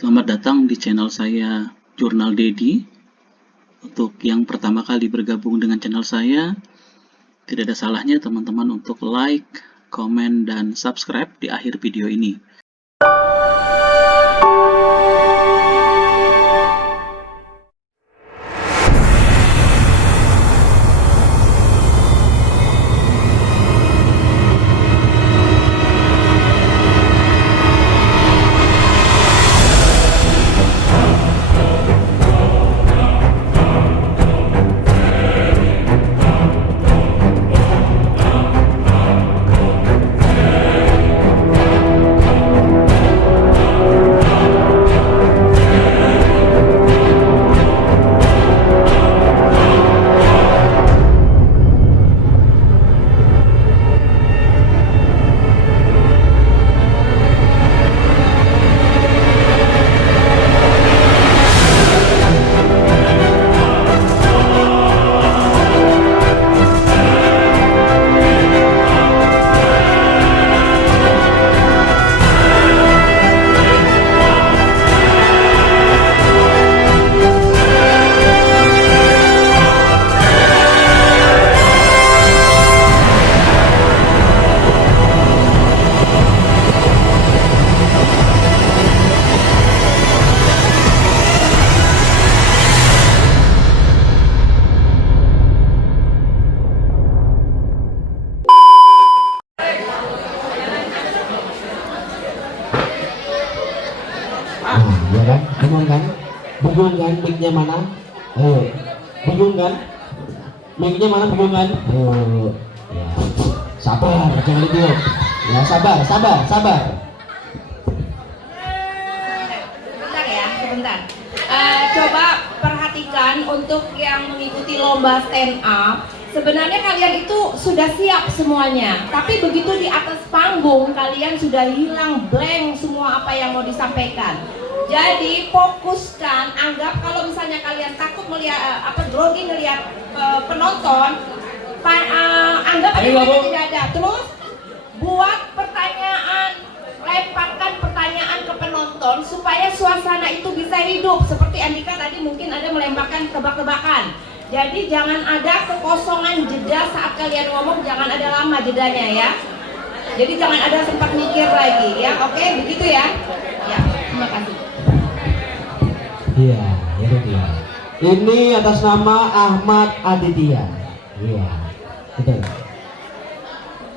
Selamat datang di channel saya Jurnal Dedi. Untuk yang pertama kali bergabung dengan channel saya, tidak ada salahnya teman-teman untuk like, komen, dan subscribe di akhir video ini. Ya kan? Bingung kan? Mic-nya mana? Ayo. Bingung kan? Mic-nya mana, bingung kan? Ayo. Ya. Sabar, jangan itu. Ya, sabar. Sebentar. Coba perhatikan untuk yang mengikuti lomba stand up. Sebenarnya kalian itu sudah siap semuanya, tapi begitu di atas panggung kalian sudah hilang blank semua apa yang mau disampaikan. Jadi fokuskan, anggap kalau misalnya kalian takut melihat grogi melihat penonton, anggap aja tidak ada. Terus buat pertanyaan, lemparkan pertanyaan ke penonton supaya suasana itu bisa hidup. Seperti Andika tadi mungkin ada melemparkan tebak-tebakan. Jadi jangan ada kekosongan jeda saat kalian ngomong, jangan ada lama jedanya ya. Jadi jangan ada sempat mikir lagi ya. Oke, begitu ya. Ya, terima kasih. Iya, itu dia. Ini atas nama Ahmad Aditya. Iya, betul.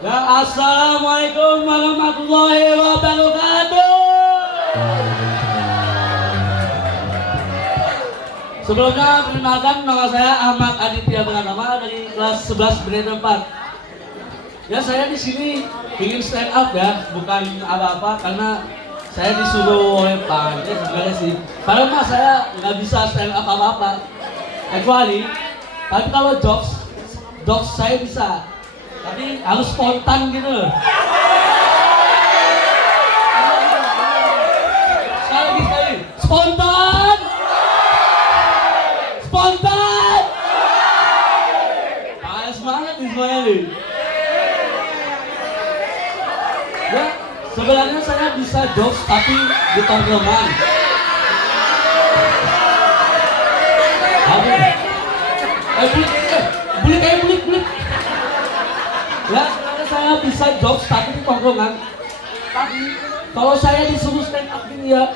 Ya, assalamualaikum warahmatullahi wabarakatuh. Sebelumnya perkenalkan, nama saya Ahmad Aditya Pratama dari kelas 11 Brigade 4. Ya, saya di sini ingin stand up ya, bukan apa-apa karena saya disuruh oleh Pak Anies sebenarnya sih. Padahal mah saya nggak bisa stand up apa-apa, kecuali tapi kalau jokes saya bisa. Tapi harus spontan gitu loh. Sekali. Spontan. Panas banget nih semuanya nih. Ya, sebenarnya saya bisa jokes tapi di tongkrongan. Bulik. Ya, karena saya bisa jokes tapi di tongkrongan. Tapi kalau saya disuruh stand up gini ya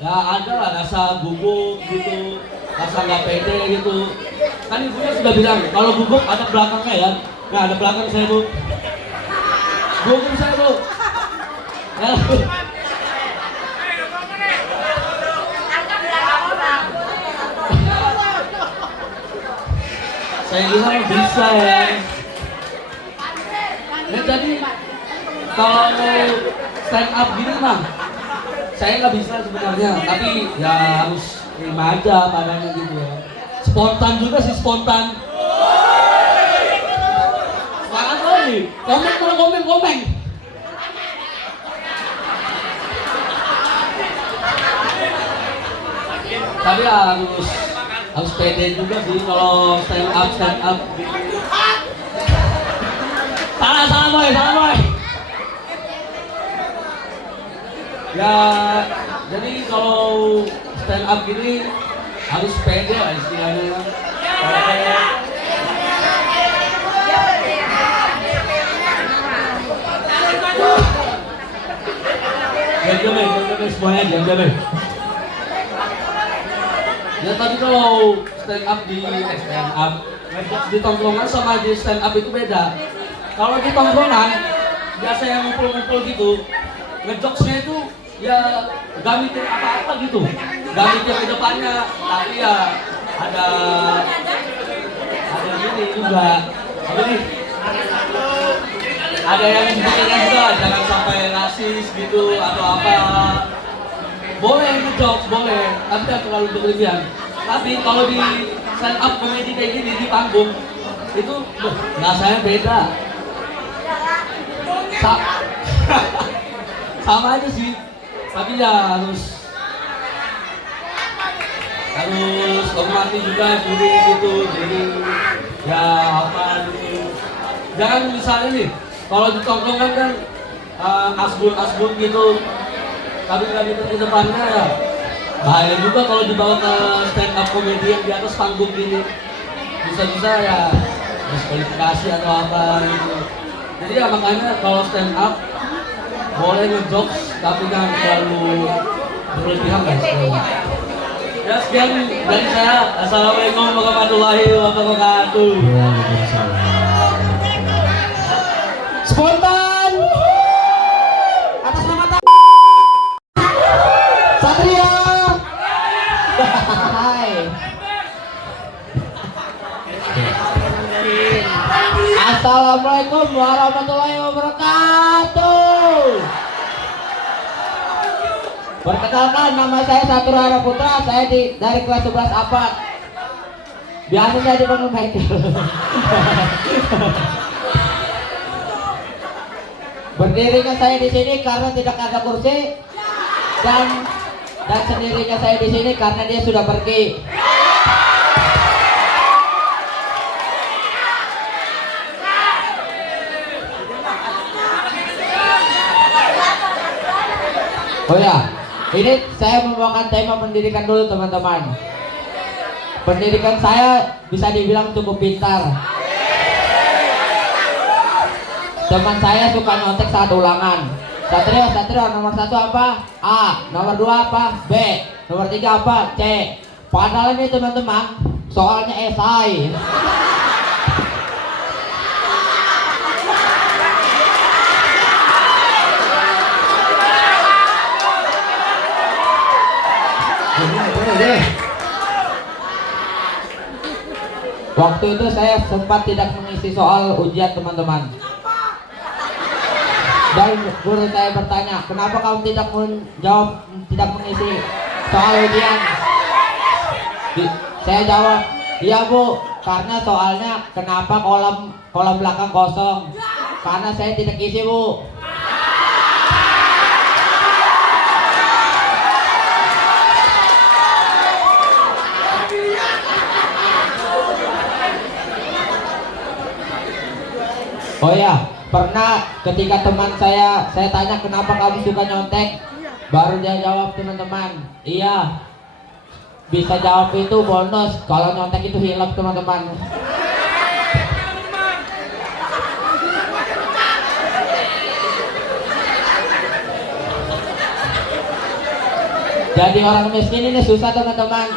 ada lah rasa gugup gitu, rasa nggak pede gitu. Kan ibunya sudah bilang kalau gugup ada belakangnya ya. Nah, ada belakang saya bu. Gugup saya bu. Ya. Saya bilang bisa ya. Ya jadi kalau stand up gini mah saya nggak bisa sebenarnya, tapi ya harus terima aja padanya gitu ya. Spontan juga sih, spontan. Semangat lagi. Komen. Tapi harus pede juga sih kalau stand up. Salah boy. Ya Jadi kalau stand up gini harus pede lah istilahnya. Diam-diam semuanya, diam-diam. Ya tadi kalau stand up di tongkrongan sama di stand up itu beda. Kalau di tongkrongan biasa yang ngumpul-ngumpul gitu, ngejokesnya itu ya gak mikir apa-apa gitu, gak mikir ke depannya, tapi ya ada gini juga, apa nih? Ada yang mikirnya juga jangan sampai rasis gitu atau apa. Boleh ngejokes, boleh, tapi jangan terlalu berlebihan. Tapi kalau di stand up comedy kayak gini di panggung itu rasanya beda. Sama aja sih, tapi ya harus hormati juga diri gitu. Jadi ya apa gitu. Jangan misalnya nih, kalau di tongkrongan kan asbun gitu, tapi nggak mikir di depannya ya bahaya juga kalau dibawa ke stand up comedy yang di atas panggung gini, bisa-bisa ya diskualifikasi atau apa gitu. Jadi ya makanya kalau stand up boleh ngejokes tapi jangan terlalu berlebihan guys. Ya sekian dari saya. Assalamualaikum warahmatullahi wabarakatuh. Spontan atas nama Satria. Hai. Assalamualaikum warahmatullahi wabarakatuh. Perkenalkan, nama saya Saturara Putra. Saya dari kelas 11 Apart. Biasa saya dipanggil Michael. Berdirinya saya di sini karena tidak ada kursi, dan sendirinya saya di sini karena dia sudah pergi. Oh ya, ini saya membawakan tema pendidikan dulu teman-teman. Pendidikan saya bisa dibilang cukup pintar. Teman saya suka nyontek saat ulangan. Satrio, nomor 1 apa? A. Nomor 2 apa? B. Nomor 3 apa? C. Padahal ini teman-teman, soalnya esai. Waktu itu saya sempat tidak mengisi soal ujian teman-teman. Dan guru saya bertanya, kenapa kamu tidak menjawab, tidak mengisi soal ujian? Saya jawab, iya bu, karena soalnya kenapa kolom belakang kosong? Karena saya tidak isi bu. Oh ya, pernah ketika teman saya tanya kenapa kamu suka nyontek, baru dia jawab teman-teman, iya, bisa jawab itu bonus, kalau nyontek itu hilaf teman-teman. Jadi orang miskin ini susah teman-teman,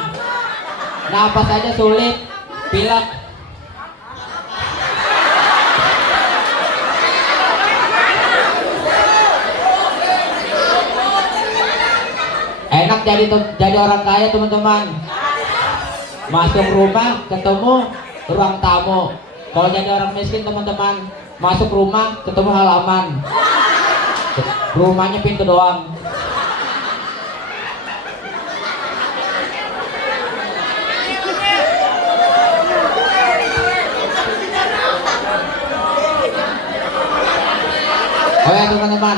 napas saja sulit, pilek. Enak jadi orang kaya teman-teman. Masuk rumah ketemu ruang tamu. Kalau jadi orang miskin teman-teman, masuk rumah ketemu halaman. Rumahnya pintu doang. Oh ya teman-teman,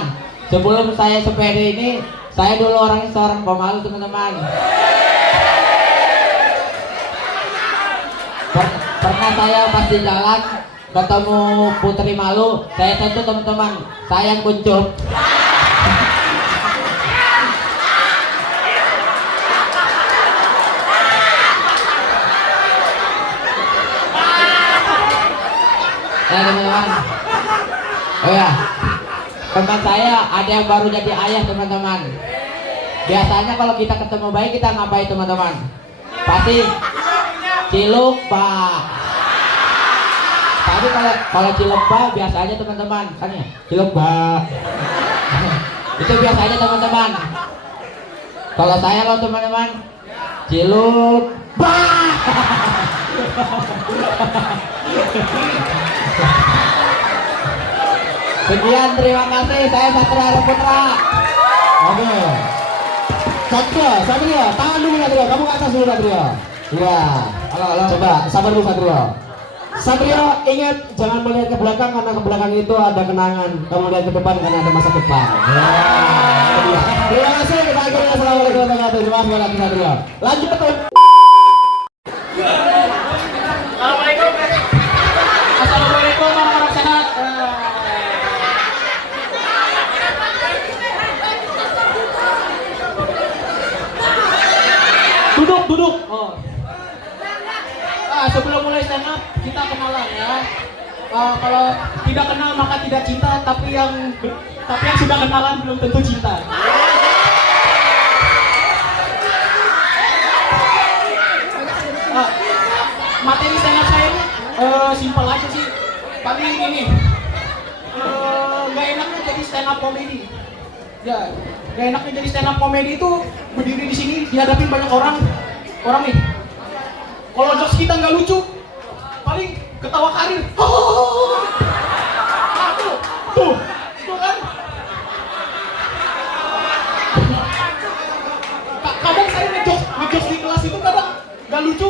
sebelum saya sepeda ini, saya dulu orangnya seorang pemalu teman-teman. Pernah saya pas di jalan ketemu putri malu, saya tentu teman-teman, saya yang kuncup. teman-teman. Oh ya, teman saya ada yang baru jadi ayah teman-teman. Biasanya kalau kita ketemu bayi kita ngapain teman-teman? Pasti ciluk pak. Tapi kalau ciluk pak biasa aja teman-teman, kan ya? Ciluk pak. Itu biasa aja teman-teman. Kalau saya loh teman-teman, ciluk pak. Sekian, terima kasih. Saya Satria Putra. Oke. Satria, tangan dulu Satria. Kamu ke atas dulu Satria. Iya. Halo. Coba, sabar dulu Satria. Satria, ingat jangan melihat ke belakang karena ke belakang itu ada kenangan. Kamu lihat ke depan karena ada masa depan. Ya. Terima kasih. Kita akhiri. Assalamualaikum warahmatullahi wabarakatuh. Satria. Lanjut ke Assalamualaikum orang-orang sehat. Duduk. Oh. Sebelum mulai stand up kita kenalan ya. Kalau tidak kenal maka tidak cinta, tapi yang sudah kenalan belum tentu cinta. Materi stand up saya ini simpel aja sih. Paling ini nggak enaknya jadi stand up comedy. Ya, nggak enaknya jadi stand up comedy itu berdiri di sini dihadapin banyak orang nih. Kalau jokes kita nggak lucu, paling ketawa karir. Tuh kan. Kadang saya ngejokes di kelas itu kadang nggak lucu.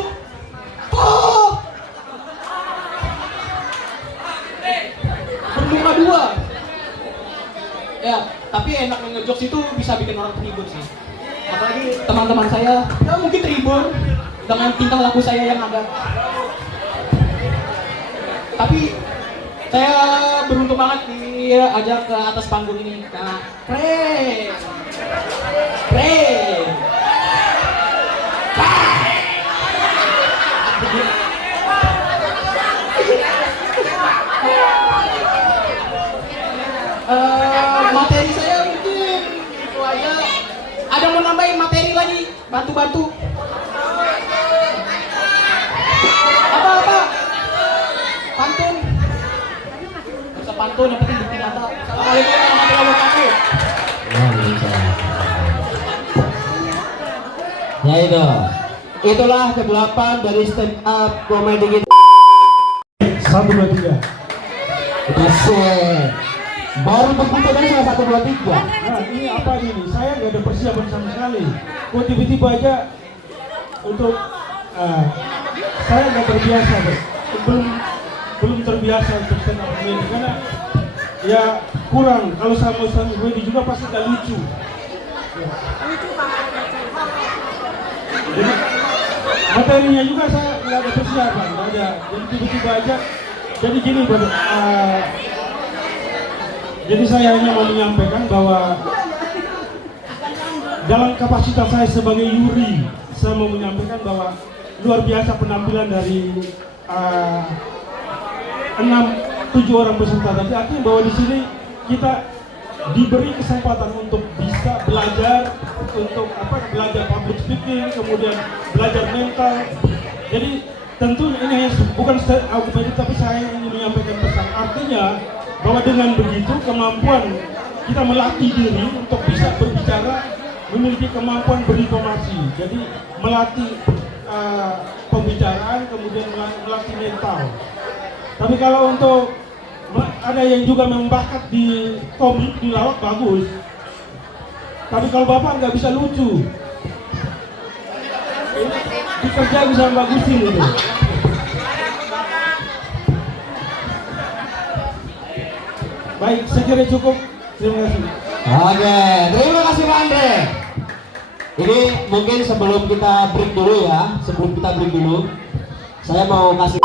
Bermuka dua. Ya, tapi enak ngejokes itu bisa bikin orang terhibur sih. Apalagi teman-teman saya, ya mungkin terhibur dengan tingkah laku saya yang agak. Tapi saya beruntung banget diajak ke atas panggung ini karena materi saya mungkin itu aja. Ada mau nambahin materi lagi? Bantu. Apa? Pantun. Bisa pantun yang penting bukti nyata. Assalamualaikum warahmatullahi wabarakatuh. Ya itulah ke-8 dari stand up comedy kita. 1, 2, 3. Asik. Baru begitu kan saya 1, 2, 3. Nah ini apa ini? Saya nggak ada persiapan sama sekali. Kok tiba-tiba aja untuk saya nggak terbiasa, belum terbiasa untuk stand up comedy karena ya kurang. Kalau sama stand up comedy juga pasti nggak lucu. Ya. Jadi materinya juga saya nggak ada persiapan, nggak ada. Jadi tiba-tiba aja. Jadi gini, jadi saya hanya mau menyampaikan bahwa dalam kapasitas saya sebagai Yuri, saya mau menyampaikan bahwa luar biasa penampilan dari 6-7 orang peserta tadi. Artinya bahwa di sini kita diberi kesempatan untuk bisa belajar, untuk belajar public speaking, kemudian belajar mental. Jadi tentu ini hanya bukan stand up comedy, tapi saya ingin menyampaikan pesan. Artinya bahwa dengan begitu kemampuan kita melatih diri untuk bisa berbicara, memiliki kemampuan berinformasi. Jadi melatih pembicaraan, kemudian melatih mental. Tapi kalau untuk ada yang juga membakat di komik, di lawak bagus. Tapi kalau bapak nggak bisa lucu, di kerja bisa bagusin gitu. Baik, sekira cukup. Terima kasih. Oke, terima kasih Pak Andre. Ini mungkin sebelum kita break dulu, saya mau kasih